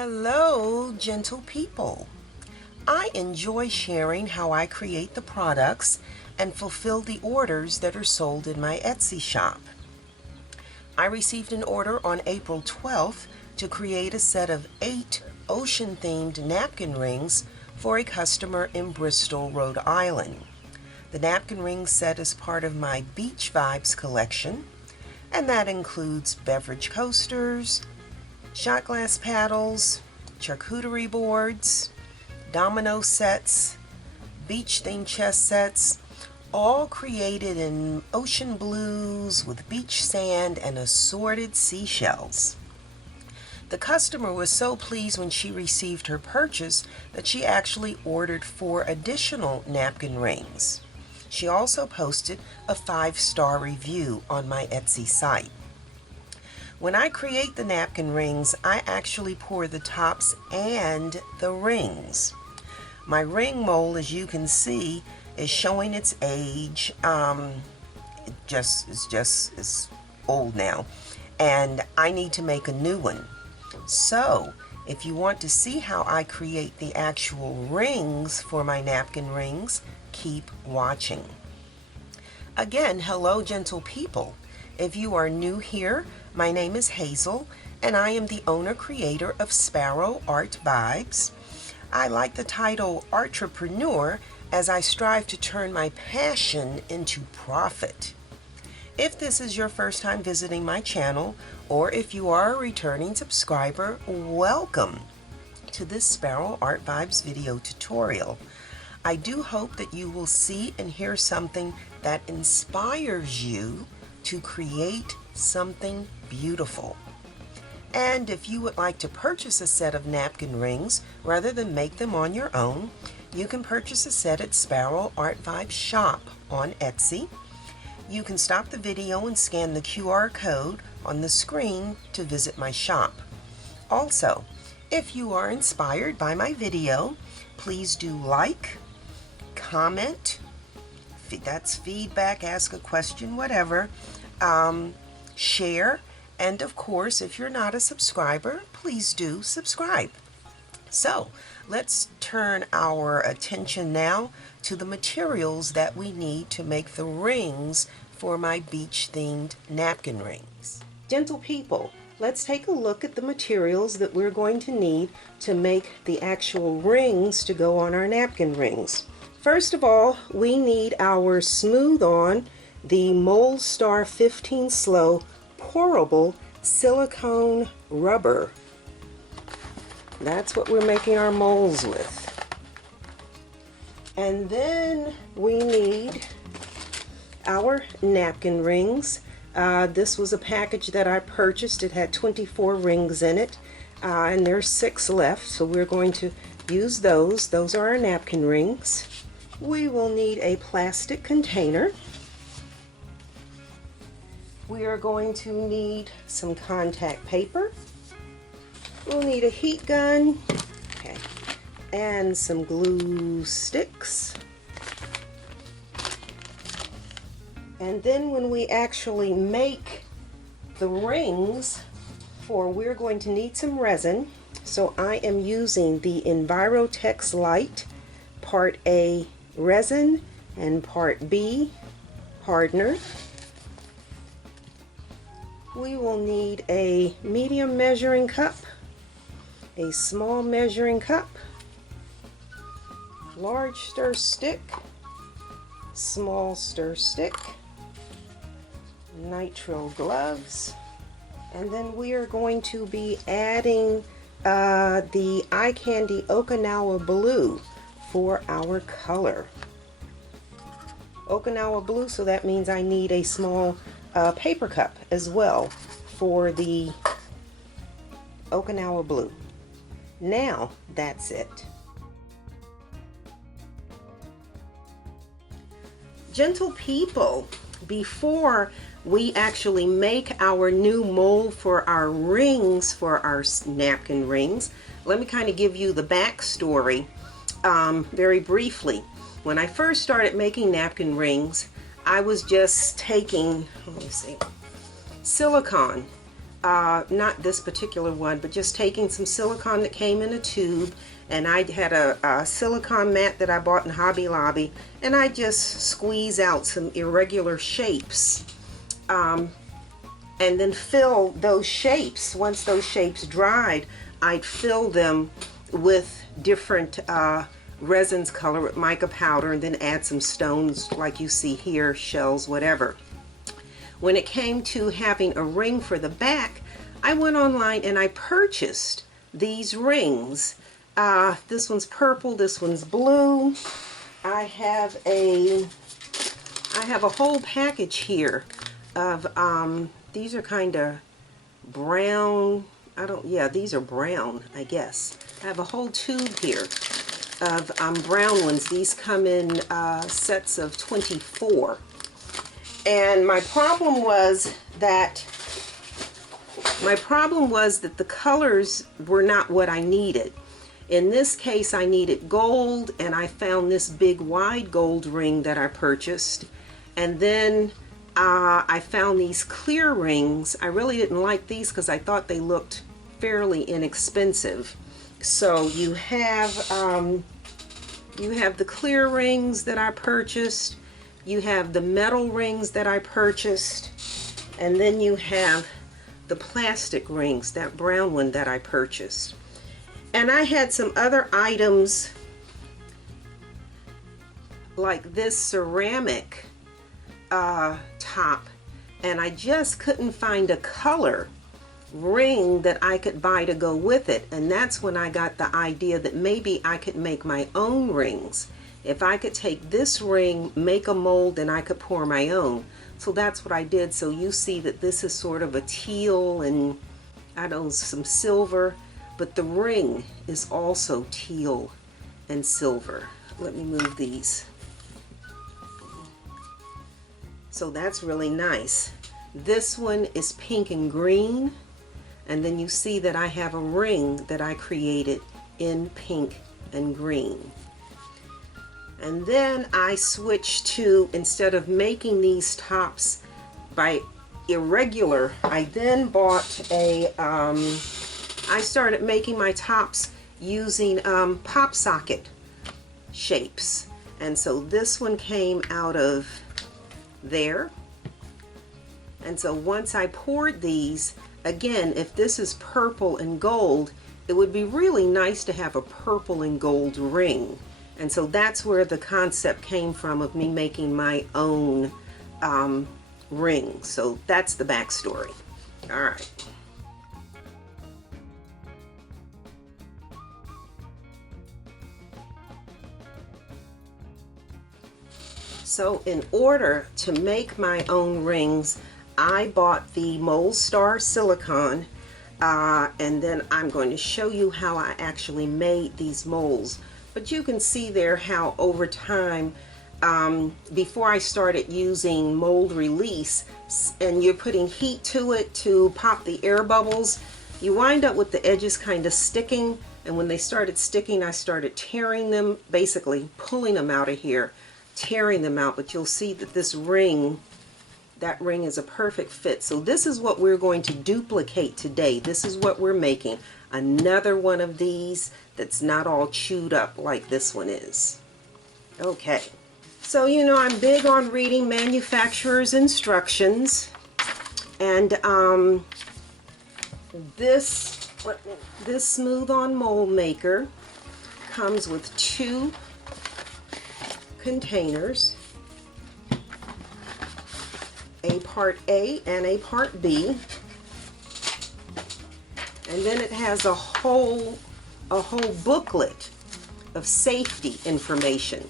Hello, gentle people. I enjoy sharing how I create the products and fulfill the orders that are sold in my Etsy shop. I received an order on April 12th to create a set of 8 ocean-themed napkin rings for a customer in Bristol, Rhode Island. The napkin ring set is part of my Beach Vibes collection, and that includes beverage coasters, shot glass paddles, charcuterie boards, domino sets, beach-themed chess sets, all created in ocean blues with beach sand and assorted seashells. The customer was so pleased when she received her purchase that she actually ordered 4 additional napkin rings. She also posted a 5-star review on my Etsy site. When I create the napkin rings, I actually pour the tops and the rings. My ring mold, as you can see, is showing its age. It's old now, and I need to make a new one. So, if you want to see how I create the actual rings for my napkin rings, keep watching. Again, hello, gentle people. If you are new here, my name is Hazel, and I am the owner-creator of Sparrow Art Vibes. I like the title Artrepreneur as I strive to turn my passion into profit. If this is your first time visiting my channel, or if you are a returning subscriber, welcome to this Sparrow Art Vibes video tutorial. I do hope that you will see and hear something that inspires you to create something beautiful. And if you would like to purchase a set of napkin rings rather than make them on your own, you can purchase a set at Sparrow Art Vibes shop on Etsy. You can stop the video and scan the QR code on the screen to visit my shop. Also, if you are inspired by my video, please do like, comment, that's feedback, ask a question, whatever, share, and of course, if you're not a subscriber, please do subscribe. So, let's turn our attention now to the materials that we need to make the rings for my beach-themed napkin rings. Gentle people, let's take a look at the materials that we're going to need to make the actual rings to go on our napkin rings. First of all, we need our Smooth On, the Mold Star 15 Slow Pourable Silicone Rubber. That's what we're making our molds with. And then we need our napkin rings. This was a package that I purchased. It had 24 rings in it, and there's 6 left, so we're going to use those. Those are our napkin rings. We will need a plastic container. We are going to need some contact paper. We'll need a heat gun, okay, and some glue sticks. And then when we actually make the rings, we're going to need some resin. So I am using the Envirotex Light, Part A resin and Part B hardener. We will need a medium measuring cup, a small measuring cup, large stir stick, small stir stick, nitrile gloves, and then we are going to be adding the Eye Candy Okinawa Blue for our color. Okinawa Blue, so that means I need a small paper cup as well for the Okinawa Blue. Now that's it. Gentle people, before we actually make our new mold for our rings, for our napkin rings, let me kind of give you the backstory very briefly. When I first started making napkin rings, I was just taking, let me see, silicone, not this particular one, but just taking some silicone that came in a tube, and I had a silicone mat that I bought in Hobby Lobby, and I just squeeze out some irregular shapes, and then fill those shapes. Once those shapes dried, I'd fill them with different resins, color with mica powder, and then add some stones like you see here, shells, whatever. When it came to having a ring for the back, I went online and I purchased these rings. This one's purple, this one's blue. I have a whole package here of, these are kind of brown. These are brown, I guess. I have a whole tube here of brown ones. These come in sets of 24. And my problem was that the colors were not what I needed. In this case, I needed gold, and I found this big wide gold ring that I purchased. And then I found these clear rings. I really didn't like these because I thought they looked fairly inexpensive. So you have the clear rings that I purchased, you have the metal rings that I purchased, and then you have the plastic rings, that brown one that I purchased. And I had some other items like this ceramic top, and I just couldn't find a color ring that I could buy to go with it. And that's when I got the idea that maybe I could make my own rings. If I could take this ring, make a mold, and I could pour my own. So that's what I did. So you see that this is sort of a teal and I don't know, some silver, but the ring is also teal and silver. Let me move these. So that's really nice. This one is pink and green. And then you see that I have a ring that I created in pink and green. And then I switched to, instead of making these tops by irregular, I then bought a, I started making my tops using pop socket shapes. And so this one came out of there. And so once I poured these, again, if this is purple and gold, it would be really nice to have a purple and gold ring. And so that's where the concept came from of me making my own ring. So that's the backstory. All right. So in order to make my own rings, I bought the Mold Star silicone, and then I'm going to show you how I actually made these molds. But you can see there how over time, before I started using mold release, and you're putting heat to it to pop the air bubbles, you wind up with the edges kind of sticking. And when they started sticking, I started tearing them, basically pulling them out of here, tearing them out. But you'll see that this ring, that ring is a perfect fit. So this is what we're going to duplicate today. This is what we're making. Another one of these that's not all chewed up like this one is. Okay. So, you know, I'm big on reading manufacturer's instructions. And this Smooth On Mold Maker comes with 2 containers. A part A and a part B, and then it has a whole booklet of safety information.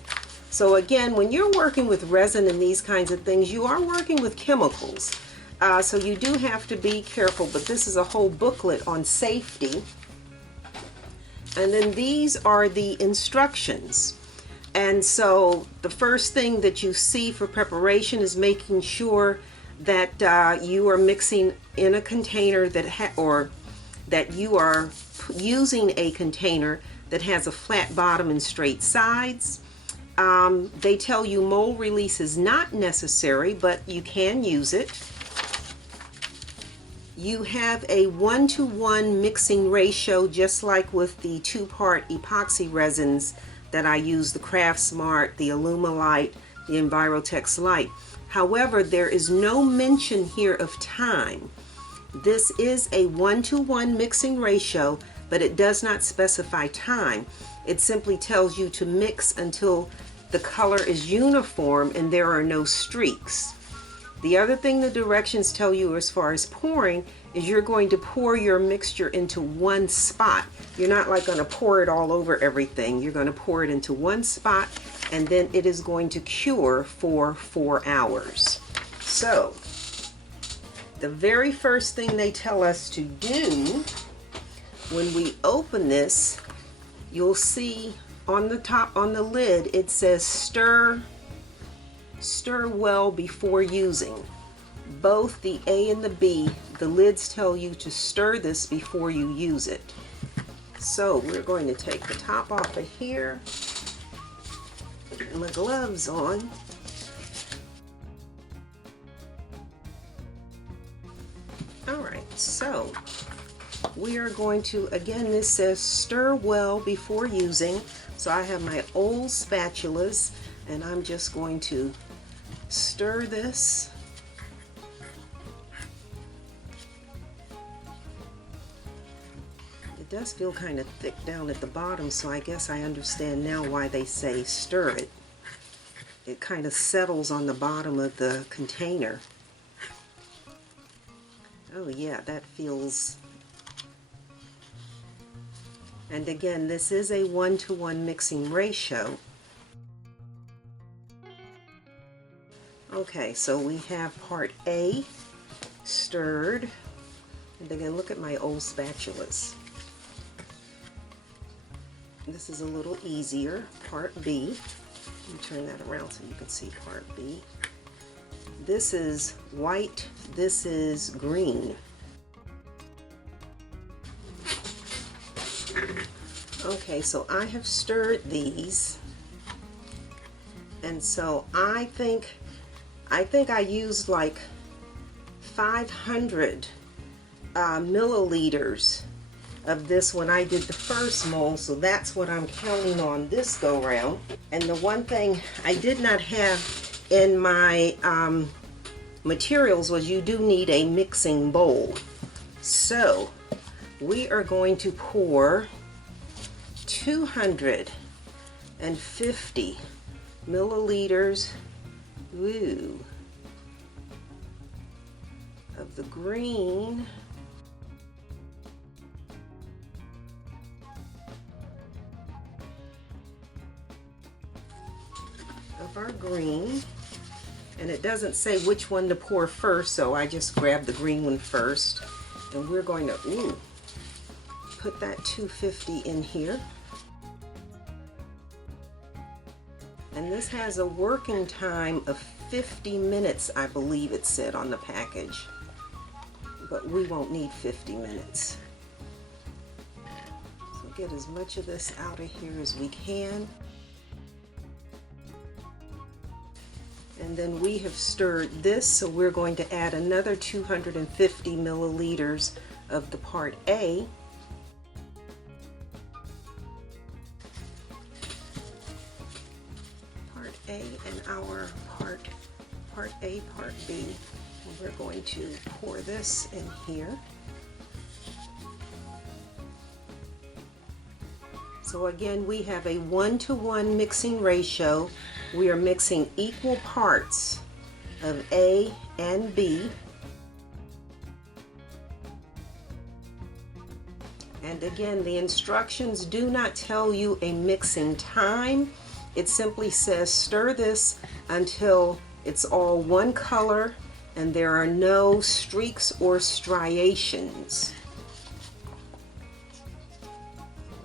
So again, when you're working with resin and these kinds of things, you are working with chemicals, so you do have to be careful. But this is a whole booklet on safety, and then these are the instructions. And so the first thing that you see for preparation is making sure that you are mixing in a container that or that you are using a container that has a flat bottom and straight sides. They tell you mold release is not necessary, but you can use it. You have a 1-to-1 mixing ratio, just like with the 2-part epoxy resins that I use, the Craft Smart, the Alumilite, the Envirotex Lite. However, there is no mention here of time. This is a 1-to-1 mixing ratio, but it does not specify time. It simply tells you to mix until the color is uniform and there are no streaks. The other thing the directions tell you as far as pouring is you're going to pour your mixture into one spot. You're not like going to pour it all over everything. You're going to pour it into one spot, and then it is going to cure for 4 hours. So the very first thing they tell us to do when we open this, you'll see on the top, on the lid, it says stir well before using. Both the A and the B, the lids tell you to stir this before you use it. So we're going to take the top off of here, put my gloves on. Alright, so we are going to, again, this says stir well before using. So I have my old spatulas and I'm just going to stir this. It does feel kind of thick down at the bottom, so I guess I understand now why they say stir it. It kind of settles on the bottom of the container. Oh yeah, that feels... And again, this is a 1-to-1 mixing ratio. Okay, so we have part A stirred. And again, look at my old spatulas. This is a little easier. Part B. Let me turn that around so you can see part B. This is white, this is green. Okay, so I have stirred these, and so I think I used like 500 milliliters of this when I did the first mold, so that's what I'm counting on this go round. And the one thing I did not have in my materials was you do need a mixing bowl. So we are going to pour 250 milliliters of the green and it doesn't say which one to pour first, so I just grabbed the green one first, and we're going to put that 250 in here. And this has a working time of 50 minutes, I believe it said on the package. But we won't need 50 minutes. So get as much of this out of here as we can. And then we have stirred this, so we're going to add another 250 milliliters of the part A. Part A and our part A, part B. And we're going to pour this in here. So again, we have a 1-to-1 mixing ratio. We are mixing equal parts of A and B. And again, the instructions do not tell you a mixing time. It simply says stir this until it's all one color and there are no streaks or striations.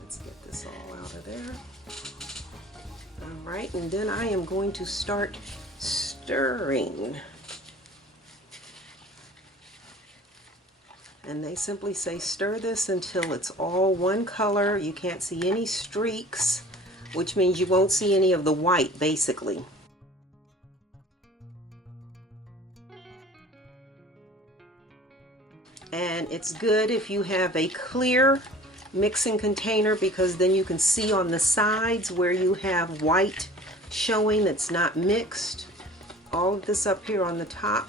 Let's get this all out of there. Alright, and then I am going to start stirring. And they simply say stir this until it's all one color. You can't see any streaks, which means you won't see any of the white, basically. And it's good if you have a clear mixing container, because then you can see on the sides where you have white showing that's not mixed. All of this up here on the top.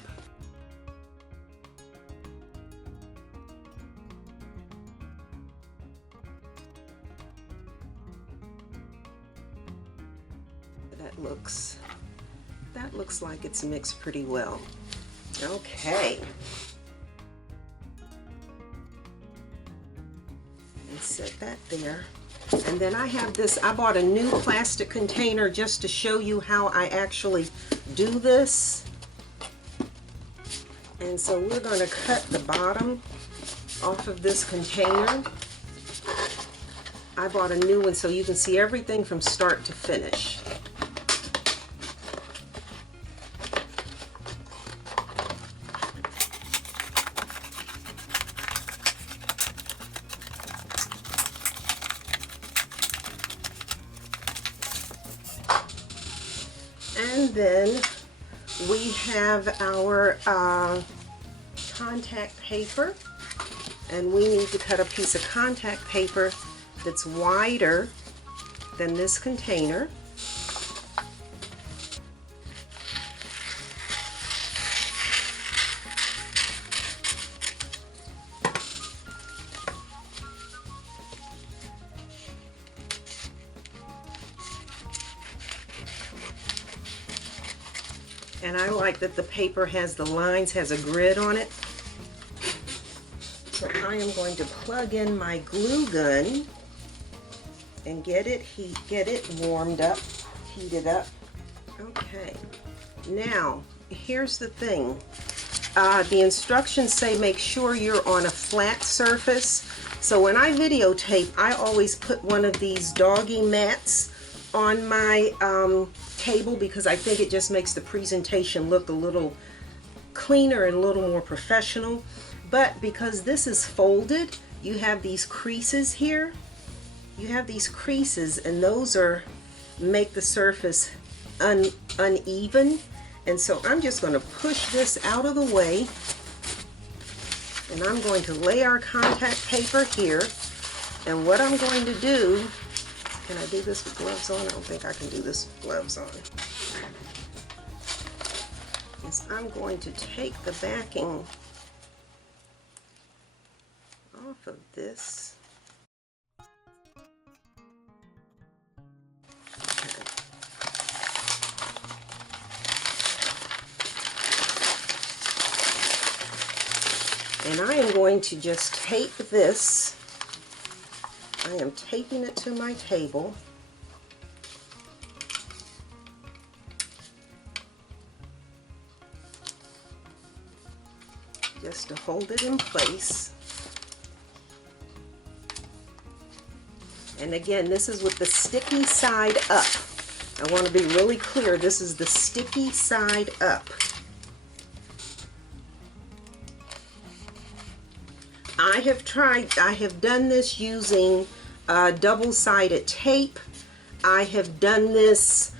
That looks like it's mixed pretty well. Okay. And set that there. And then I have this, I bought a new plastic container just to show you how I actually do this. And so we're going to cut the bottom off of this container. I bought a new one so you can see everything from start to finish. And then we have our contact paper, and we need to cut a piece of contact paper that's wider than this container. And I like that the paper has the lines, has a grid on it. So I am going to plug in my glue gun and get it warmed up, heated up. Okay, now here's the thing. The instructions say make sure you're on a flat surface. So when I videotape, I always put one of these doggy mats on my table, because I think it just makes the presentation look a little cleaner and a little more professional. But because this is folded, you have these creases here. You have these creases, and those make the surface uneven. And so I'm just going to push this out of the way, and I'm going to lay our contact paper here. And what I'm going to do, can I do this with gloves on? I don't think I can do this with gloves on. Is I'm going to take the backing off of this. And I am going to just tape this. I am taping it to my table. Just to hold it in place. And again, this is with the sticky side up. I want to be really clear, this is the sticky side up. I have done this using double-sided tape. I have done this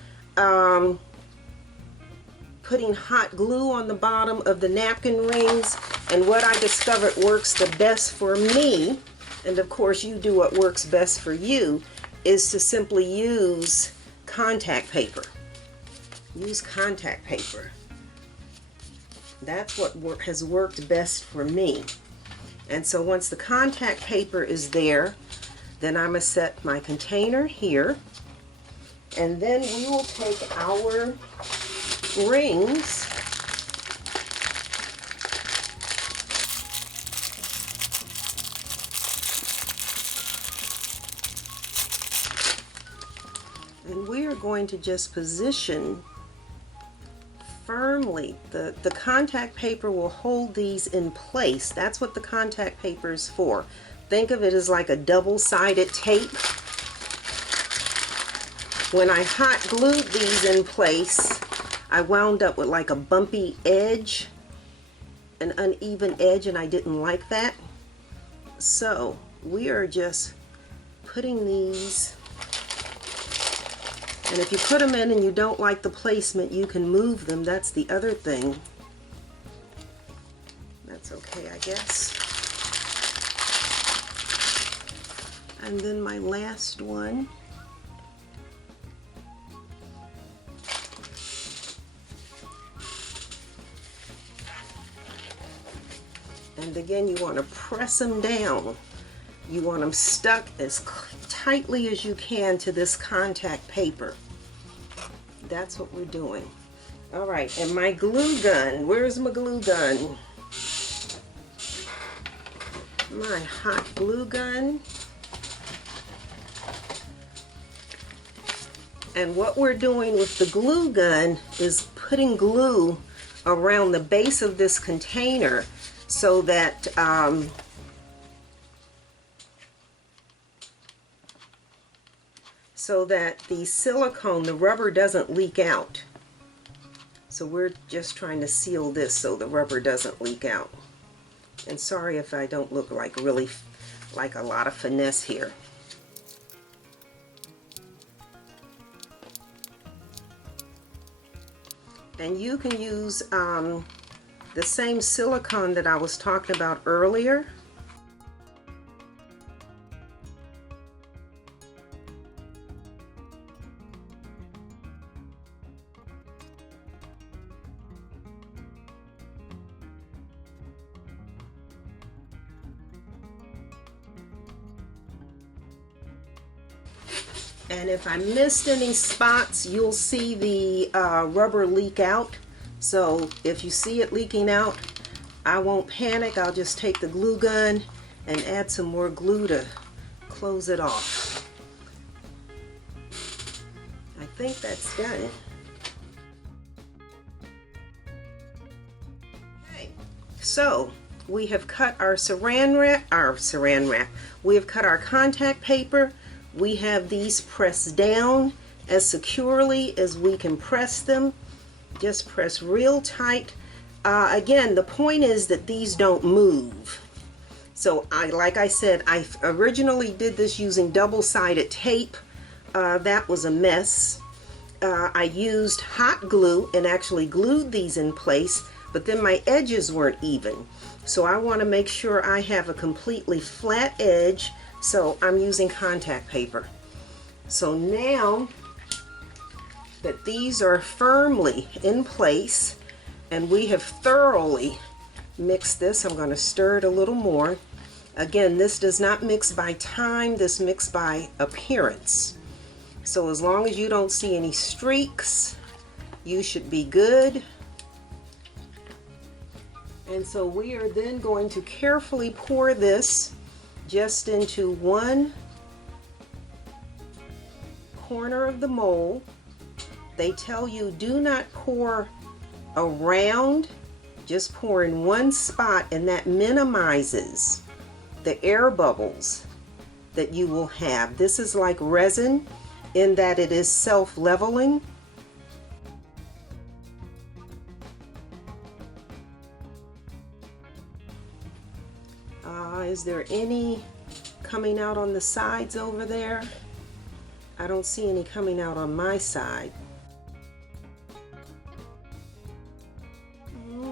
putting hot glue on the bottom of the napkin rings, and what I discovered works the best for me, and of course you do what works best for you, is to simply use contact paper. Use contact paper. That's what has worked best for me. And so once the contact paper is there, then I'm going to set my container here, and then we will take our rings and we are going to just position firmly. The contact paper will hold these in place. That's what the contact paper is for. Think of it as like a double-sided tape. When I hot glued these in place, I wound up with like a bumpy edge, an uneven edge, and I didn't like that. So we are just putting these, and if you put them in and you don't like the placement, you can move them. That's the other thing. That's okay, I guess. And then my last one. And again, you want to press them down. You want them stuck as tightly as you can to this contact paper. That's what we're doing. All right, and my glue gun. Where's my glue gun? My hot glue gun. And what we're doing with the glue gun is putting glue around the base of this container so that the silicone, the rubber, doesn't leak out. So we're just trying to seal this so the rubber doesn't leak out. And sorry if I don't look like really like a lot of finesse here. And you can use the same silicone that I was talking about earlier. And if I missed any spots, you'll see the rubber leak out. So if you see it leaking out, I won't panic. I'll just take the glue gun and add some more glue to close it off. I think that's done. Okay, so we have cut our saran wrap. We have cut our contact paper. We have these pressed down as securely as we can press them. Just press real tight. Again, the point is that these don't move. So like I said, I originally did this using double-sided tape. That was a mess. I used hot glue and actually glued these in place, but then my edges weren't even. So I want to make sure I have a completely flat edge. So I'm using contact paper. So now that these are firmly in place and we have thoroughly mixed this, I'm going to stir it a little more. Again, this does not mix by time, this mix by appearance. So as long as you don't see any streaks, you should be good. And so we are then going to carefully pour this just into one corner of the mold. They tell you do not pour around, just pour in one spot, and that minimizes the air bubbles that you will have. This is like resin in that it is self-leveling. Is there any coming out on the sides over there? I don't see any coming out on my side.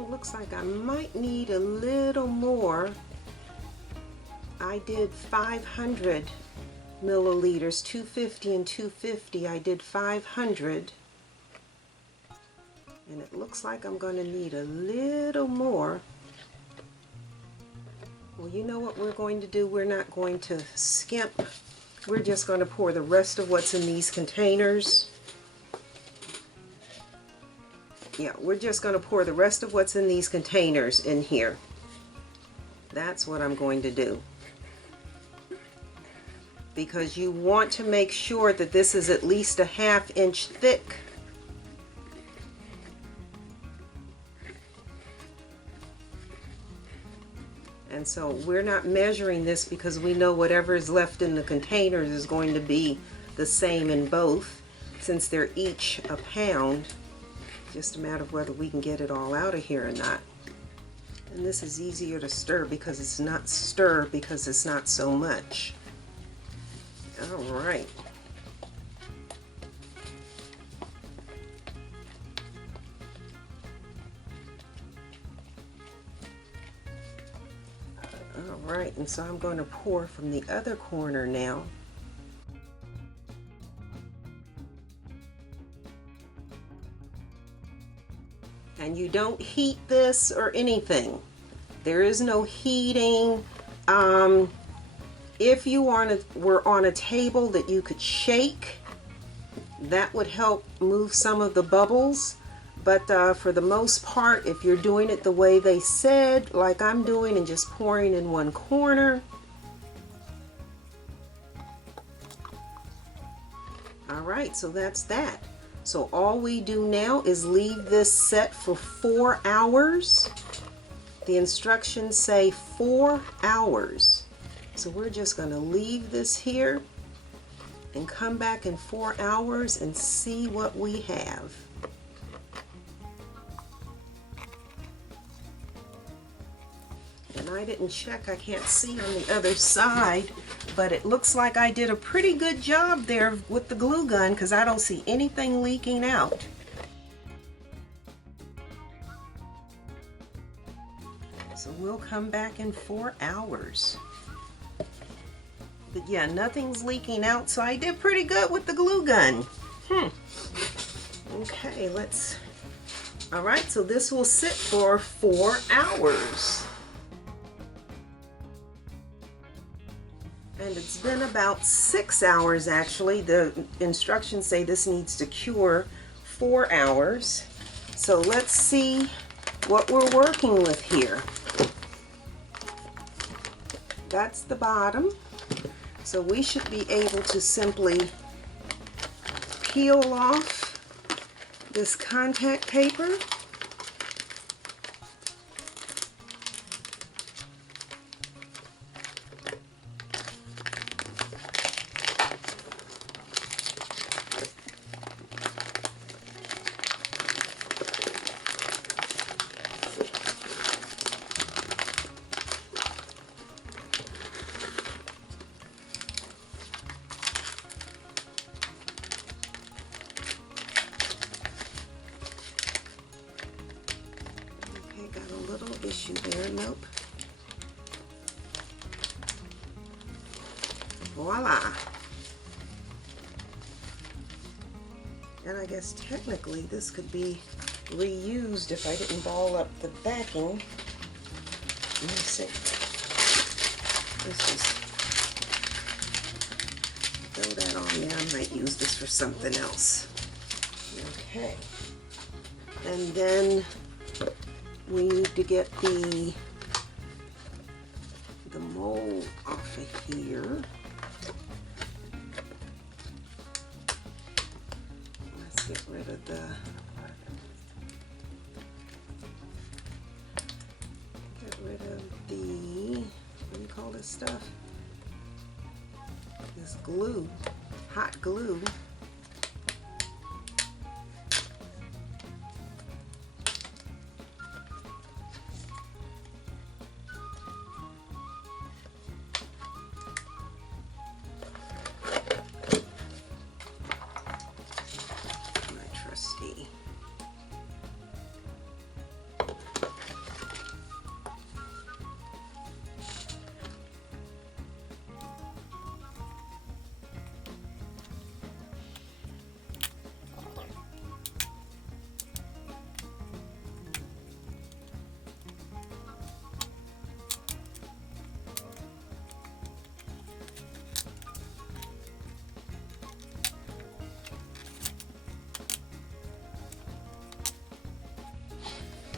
Looks like I might need a little more. I did 500 milliliters, 250 and 250. I did 500. And it looks like I'm going to need a little more. Well, you know what we're going to do? We're not going to skimp. We're just going to pour the rest of what's in these containers. Yeah, we're just going to pour the rest of what's in these containers in here. That's what I'm going to do. Because you want to make sure that this is at least a ½ inch thick. And so we're not measuring this because we know whatever is left in the containers is going to be the same in both, since they're each a pound. Just a matter of whether we can get it all out of here or not. And this is easier to stir because it's not so much. All right. All right, and so I'm going to pour from the other corner now. And you don't heat this or anything. There is no heating. If you were on a table that you could shake, that would help move some of the bubbles. But for the most part, if you're doing it the way they said, like I'm doing, and just pouring in one corner. All right, so that's that. So all we do now is leave this set for 4 hours. The instructions say 4 hours. So we're just going to leave this here and come back in 4 hours and see what we have. And I didn't check, I can't see on the other side, but it looks like I did a pretty good job there with the glue gun because I don't see anything leaking out. So we'll come back in 4 hours. But yeah, nothing's leaking out, so I did pretty good with the glue gun. Okay, all right, so this will sit for 4 hours. And it's been about 6 hours actually. The instructions say this needs to cure 4 hours. So let's see what we're working with here. That's the bottom. So we should be able to simply peel off this contact paper. Issue there, nope. Voila! And I guess technically this could be reused if I didn't ball up the backing. Let me see. Let's just throw that on there. I might use this for something else. Okay. And then we need to get the mold off of here. Let's get rid of the what do you call this stuff? This glue, hot glue.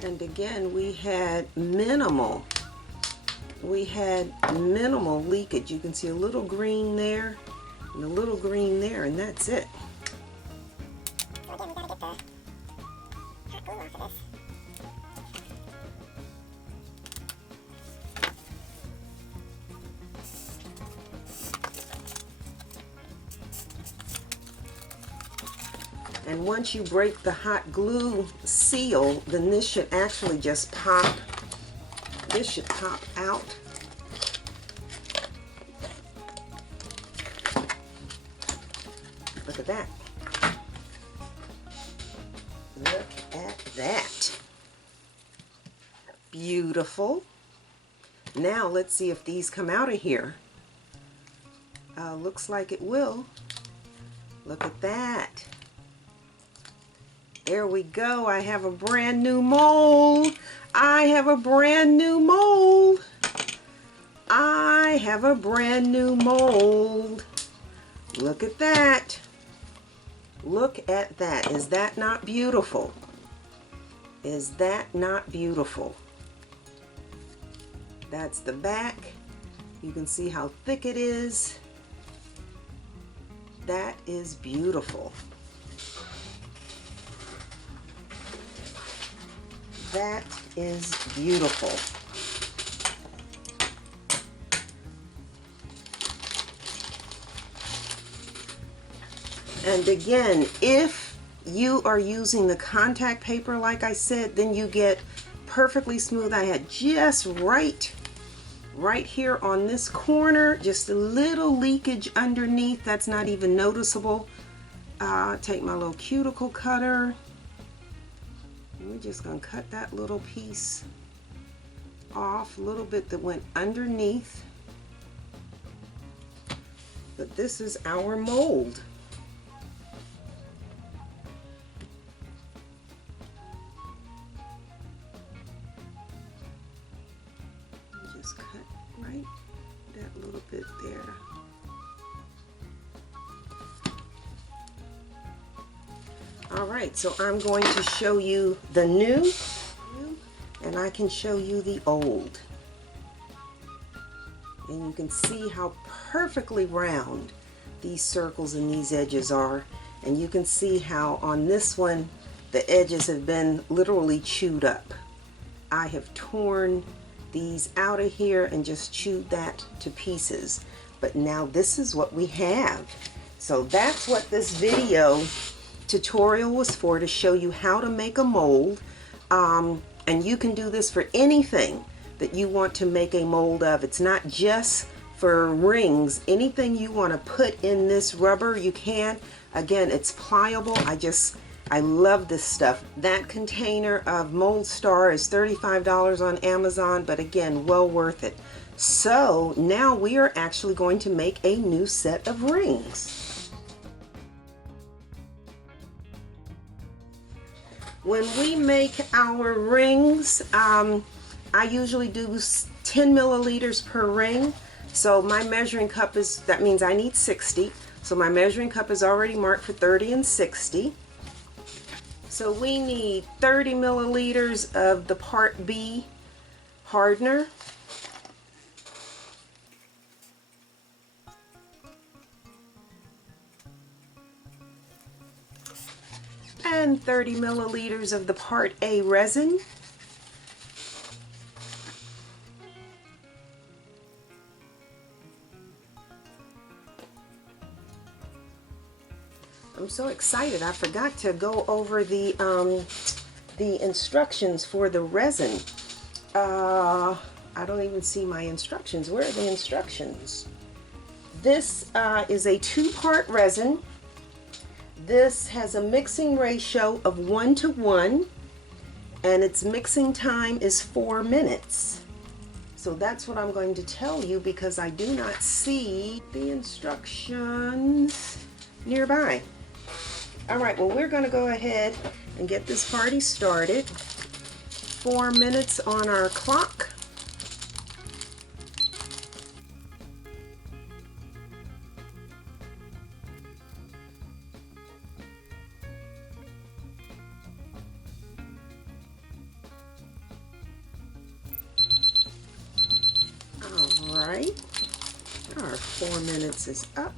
And again, we had minimal leakage. You can see a little green there and a little green there, and that's it. So again, we gotta get the hot glue off of this. And once you break the hot glue seal, then this should actually just pop. This should pop out. Look at that. Look at that. Beautiful. Now let's see if these come out of here. Looks like it will. Look at that. There we go. I have a brand new mold. I have a brand new mold. I have a brand new mold. Look at that. Look at that. Is that not beautiful? Is that not beautiful? That's the back. You can see how thick it is. That is beautiful. That is beautiful. And again, if you are using the contact paper, like I said, then you get perfectly smooth. I had just right here on this corner, just a little leakage underneath. That's not even noticeable. Take my little cuticle cutter. And we're just going to cut that little piece off, a little bit that went underneath. But this is our mold. Just cut right that little bit there. All right, so I'm going to show you the new, and I can show you the old. And you can see how perfectly round these circles and these edges are. And you can see how on this one, the edges have been literally chewed up. I have torn these out of here and just chewed that to pieces. But now this is what we have. So that's what this video tutorial was for, to show you how to make a mold. And you can do this for anything that you want to make a mold of. It's not just for rings. Anything you want to put in this rubber, you can. Again, it's pliable. I love this stuff. That container of Mold Star is $35 on Amazon, but again, well worth it. So now we are actually going to make a new set of rings. When we make our rings, I usually do 10 milliliters per ring. So my measuring cup is, that means I need 60. So my measuring cup is already marked for 30 and 60. So we need 30 milliliters of the Part B hardener. And 30 milliliters of the Part A resin. I'm so excited. I forgot to go over the instructions for the resin. I don't even see my instructions. Where are the instructions? This is a 2-part resin. This has a mixing ratio of 1:1, and its mixing time is 4 minutes. So that's what I'm going to tell you, because I do not see the instructions nearby. All right, well, we're going to go ahead and get this party started. 4 minutes on our clock. All right, our 4 minutes is up.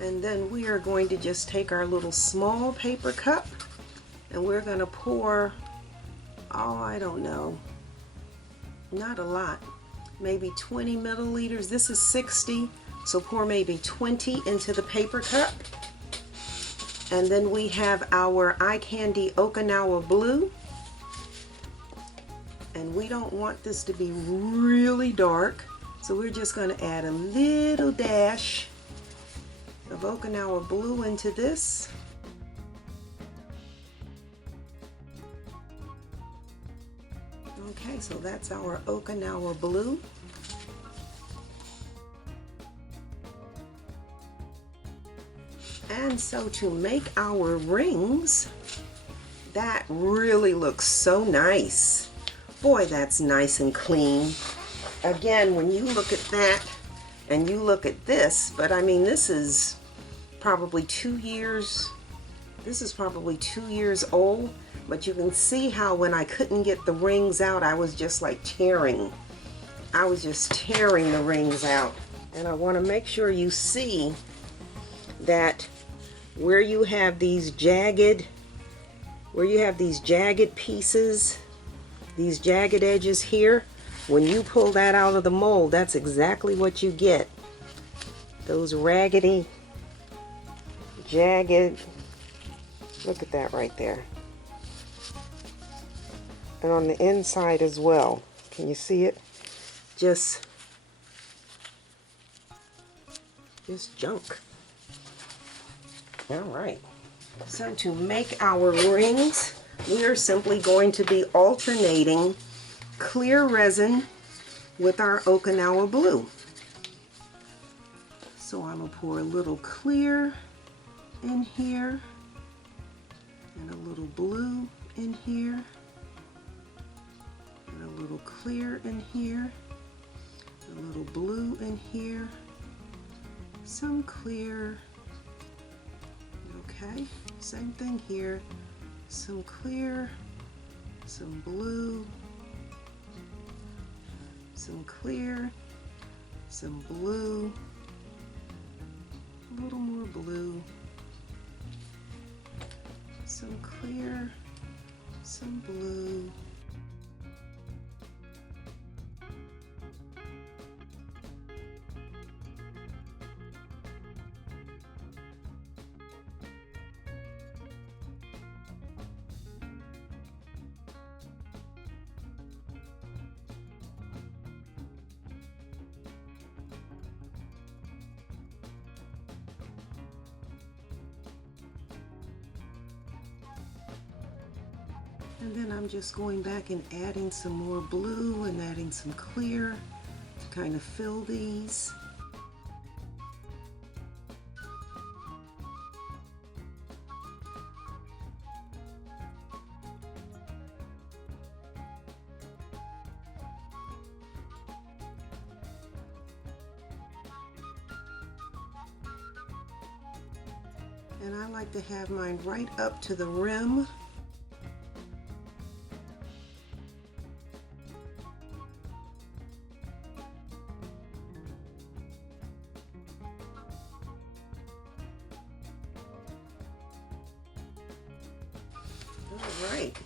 And then we are going to just take our little small paper cup, and we're going to pour, oh, I don't know, not a lot, maybe 20 milliliters. This is 60, so pour maybe 20 into the paper cup. And then we have our Eye Candy Okinawa Blue. And we don't want this to be really dark, so we're just going to add a little dash of Okinawa Blue into this. Okay, so that's our Okinawa blue. And so to make our rings, that really looks so nice. Boy, that's nice and clean. Again, when you look at that and you look at this, but I mean, this is probably 2 years. This is probably 2 years old, but you can see how when I couldn't get the rings out, I was just like tearing. I was just tearing the rings out. And I want to make sure you see that where you have these jagged pieces, these jagged edges here, when you pull that out of the mold, that's exactly what you get. Those raggedy, jagged, look at that right there. And on the inside as well. Can you see it? Just junk. All right. So to make our rings, we are simply going to be alternating clear resin with our Okinawa blue. So I'm going to pour a little clear in here and a little blue in here and a little clear in here, a little blue in here, some clear. Okay, same thing here, some clear, some blue, some clear, some blue, a little more blue, some clear, some blue, and then I'm just going back and adding some more blue and adding some clear to kind of fill these. And I like to have mine right up to the rim. All right.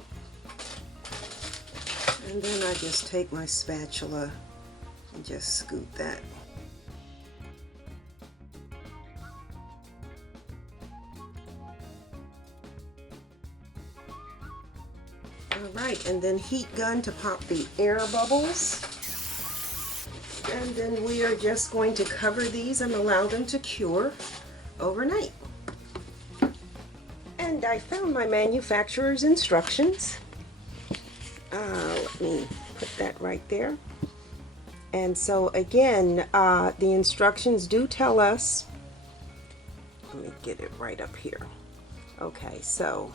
And then I just take my spatula and just scoop that. Alright, and then heat gun to pop the air bubbles. And then we are just going to cover these and allow them to cure overnight. And I found my manufacturer's instructions. Let me put that right there. And so again, the instructions do tell us, let me get it right up here. Okay, so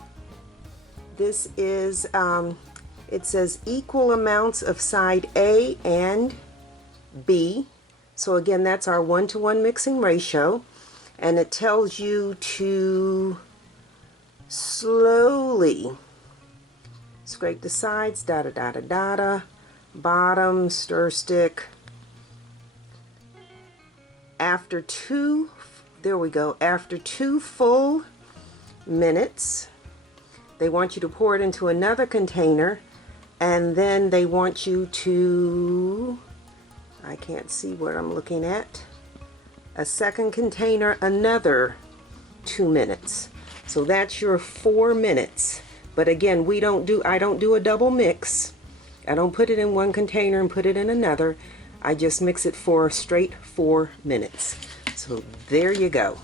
this is, it says equal amounts of side A and B. So again, that's our 1-to-1 mixing ratio. And it tells you to slowly scrape the sides, bottom, stir stick. After 2, there we go, after 2 full minutes, they want you to pour it into another container, and then they want you to, I can't see what I'm looking at, a second container, another 2 minutes. So that's your 4 minutes. But again, I don't do a double mix. I don't put it in one container and put it in another. I just mix it for a straight 4 minutes. So there you go.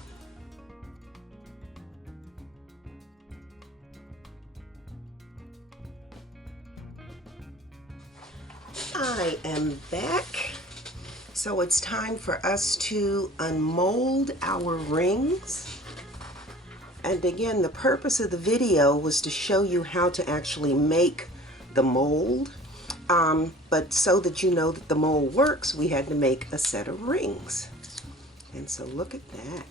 am back. So it's time for us to unmold our rings. And again, the purpose of the video was to show you how to actually make the mold. But so that you know that the mold works, we had to make a set of rings. And so look at that.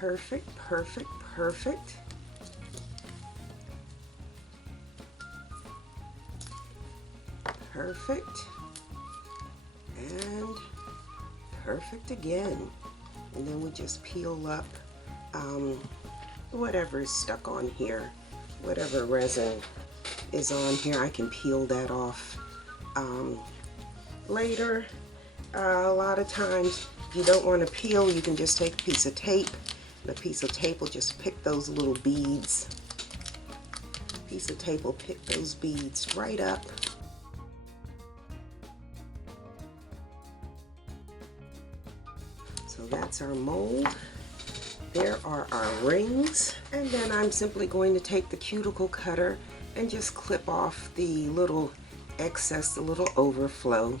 Perfect, perfect, perfect. Perfect. And perfect again. And then we just peel up whatever is stuck on here. Whatever resin is on here, I can peel that off later. A lot of times, if you don't want to peel, you can just take a piece of tape. And a piece of tape will just pick those little beads. A piece of tape will pick those beads right up. So that's our mold. There are our rings. And then I'm simply going to take the cuticle cutter and just clip off the little excess, the little overflow.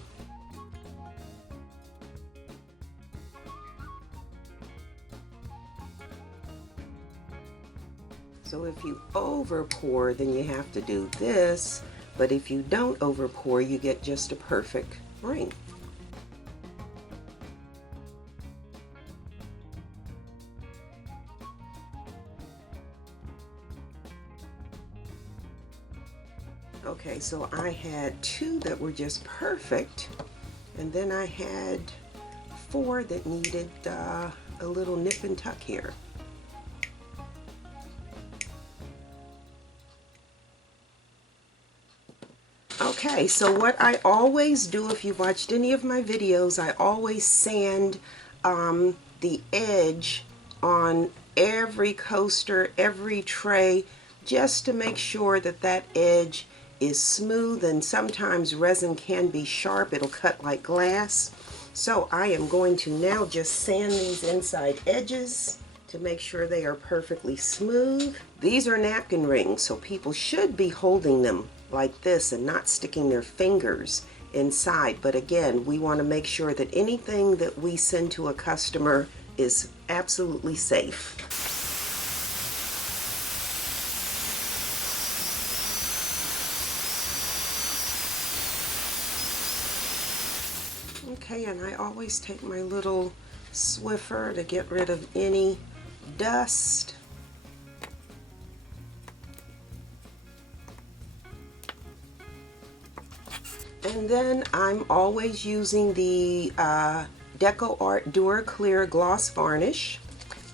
So if you over pour, then you have to do this, but if you don't over pour, you get just a perfect ring. Okay, so I had 2 that were just perfect, and then I had 4 that needed a little nip and tuck here. Okay, so what I always do, if you've watched any of my videos, I always sand the edge on every coaster, every tray, just to make sure that that edge is smooth. And sometimes resin can be sharp, it'll cut like glass. So I am going to now just sand these inside edges to make sure they are perfectly smooth. These are napkin rings, so people should be holding them like this and not sticking their fingers inside. But again, we want to make sure that anything that we send to a customer is absolutely safe. Okay, and I always take my little Swiffer to get rid of any dust. And then I'm always using the Deco Art Dura Clear Gloss Varnish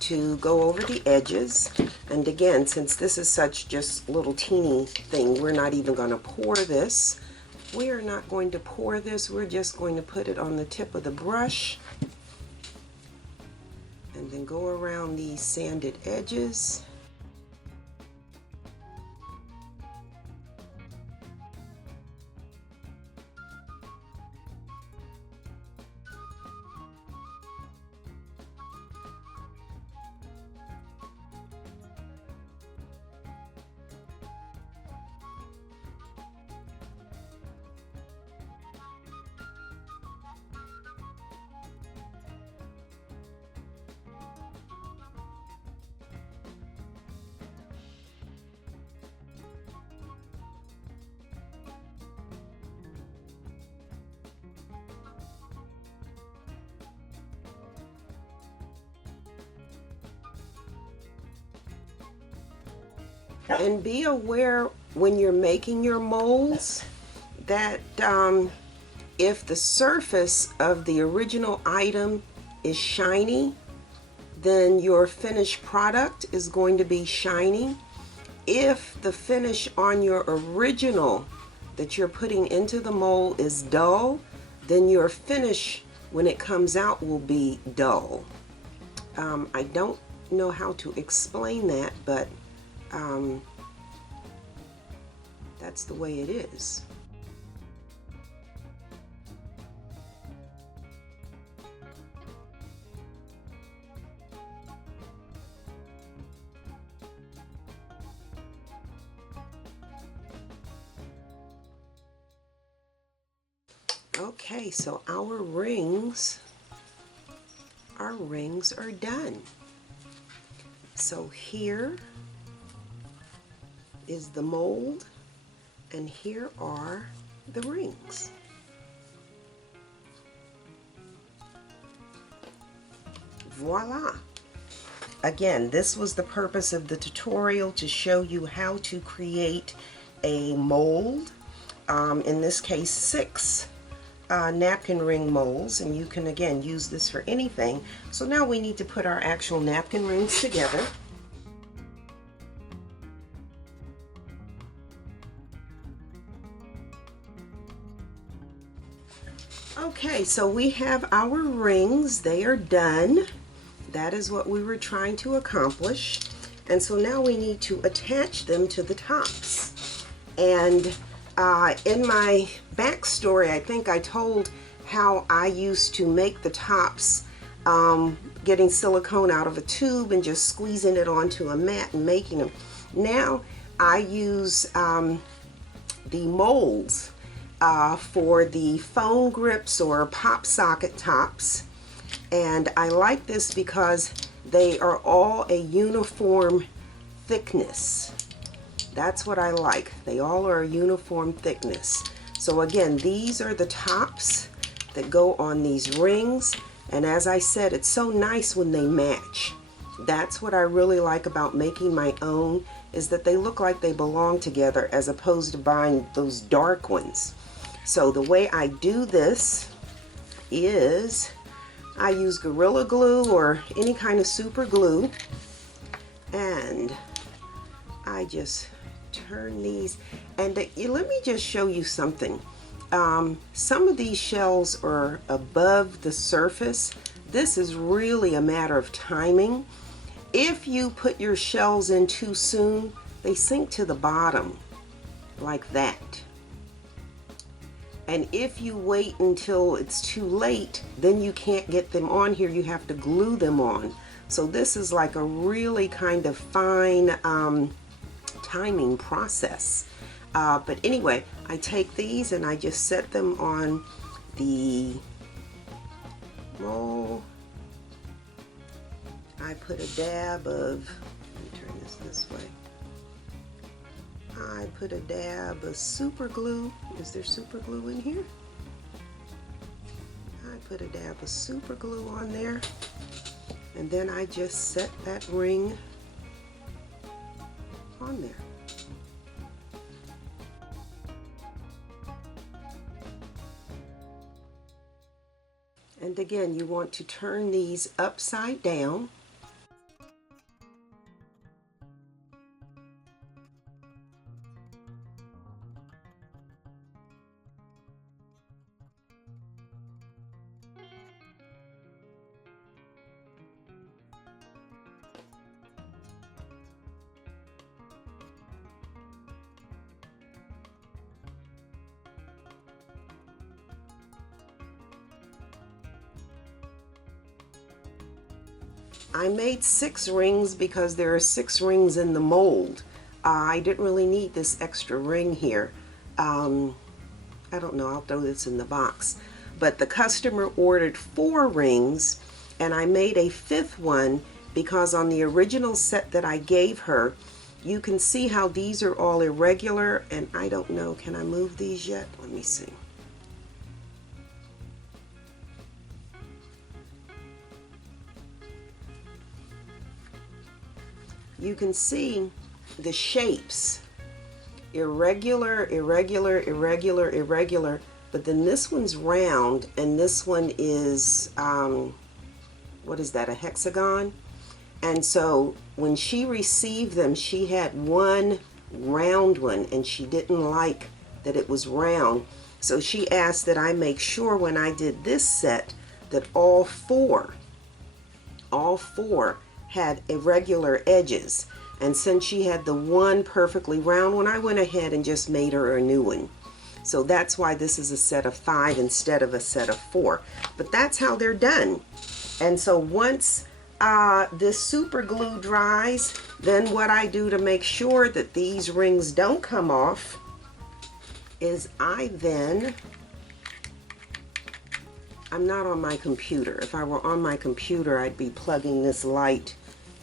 to go over the edges. And again, since this is such just little teeny thing, we're not even going to pour this. We are not going to pour this, we're just going to put it on the tip of the brush and then go around these sanded edges. And be aware when you're making your molds that if the surface of the original item is shiny, then your finished product is going to be shiny. If the finish on your original that you're putting into the mold is dull, then your finish when it comes out will be dull. I don't know how to explain that, but that's the way it is. Okay, so our rings are done. So here is the mold, and here are the rings. Voila! Again, this was the purpose of the tutorial, to show you how to create a mold. In this case, 6 napkin ring molds, and you can again use this for anything. So now we need to put our actual napkin rings together. Okay, so we have our rings. They are done. That is what we were trying to accomplish. And so now we need to attach them to the tops. And in my backstory, I think I told how I used to make the tops, getting silicone out of a tube and just squeezing it onto a mat and making them. Now I use the molds for the phone grips or pop socket tops. And I like this because they are all a uniform thickness. That's what I like. They all are a uniform thickness. So again, these are the tops that go on these rings. And as I said, it's so nice when they match. That's what I really like about making my own, is that they look like they belong together as opposed to buying those dark ones. So the way I do this is I use Gorilla Glue or any kind of super glue, and I just turn these, and let me just show you something. Some of these shells are above the surface. This is really a matter of timing. If you put your shells in too soon, they sink to the bottom like that. And if you wait until it's too late, then you can't get them on here. You have to glue them on. So this is like a really kind of fine timing process. But anyway, I take these and I just set them on the mold. I put a dab of, let me turn this way. I put a dab of super glue. Is there super glue in here? I put a dab of super glue on there. And then I just set that ring on there. And again, you want to turn these upside down. I made 6 rings because there are 6 rings in the mold. I didn't really need this extra ring here. I don't know, I'll throw this in the box. But the customer ordered 4 rings, and I made a 5th one because on the original set that I gave her, you can see how these are all irregular, and I don't know, can I move these yet? Let me see. You can see the shapes, irregular, irregular, irregular, irregular, but then this one's round and this one is, what is that, a hexagon? And so when she received them, she had one round one and she didn't like that it was round. So she asked that I make sure when I did this set that all four had irregular edges. And since she had the one perfectly round one, I went ahead and just made her a new one. So that's why this is a set of 5 instead of a set of 4. But that's how they're done. And so once this super glue dries, then what I do to make sure that these rings don't come off is I then I'm not on my computer. If I were on my computer, I'd be plugging this light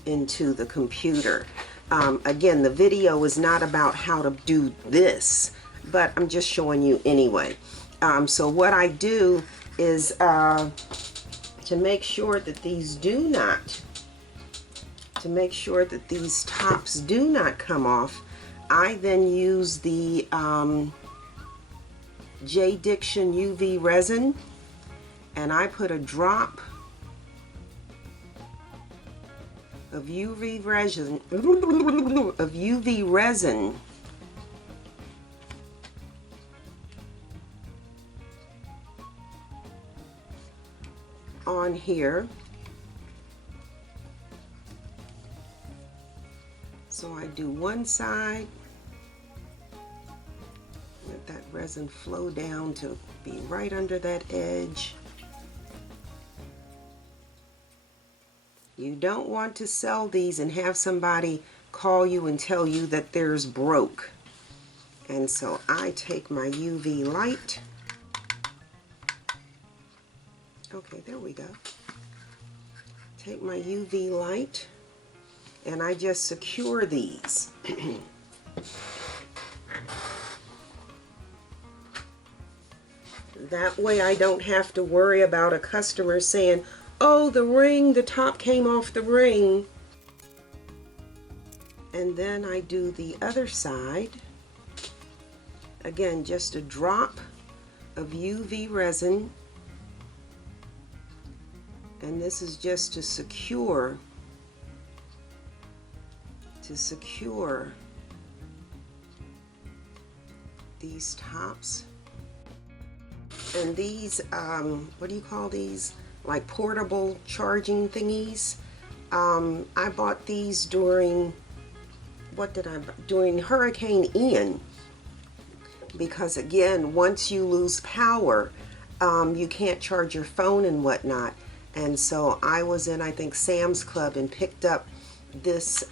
into the computer. Again, the video is not about how to do this, but I'm just showing you anyway. So what I do is to make sure that these tops do not come off, I then use the J. Diction UV resin, and I put a drop of UV resin on here. So I do one side, let that resin flow down to be right under that edge. You don't want to sell these and have somebody call you and tell you that theirs broke. And so I take my UV light. Okay, there we go. Take my UV light and I just secure these. That way I don't have to worry about a customer saying, oh, the top came off the ring. And then I do the other side. Again, just a drop of UV resin. And this is just to secure these tops. And these, what do you call these? Like portable charging thingies. I bought these during, during Hurricane Ian. Because again, once you lose power, you can't charge your phone and whatnot. And so I was in, I think, Sam's Club and picked up this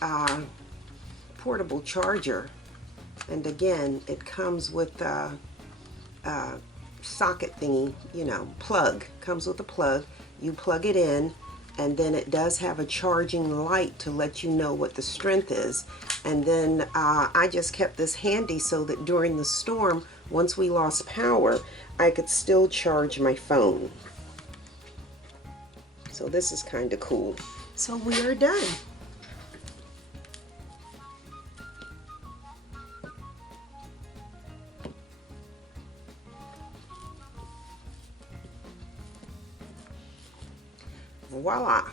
portable charger. And again, it comes with a socket thingy, you know, plug. Comes with a plug. You plug it in, and then it does have a charging light to let you know what the strength is. And then I just kept this handy so that during the storm, once we lost power, I could still charge my phone. So this is kind of cool. So we are done. Voila.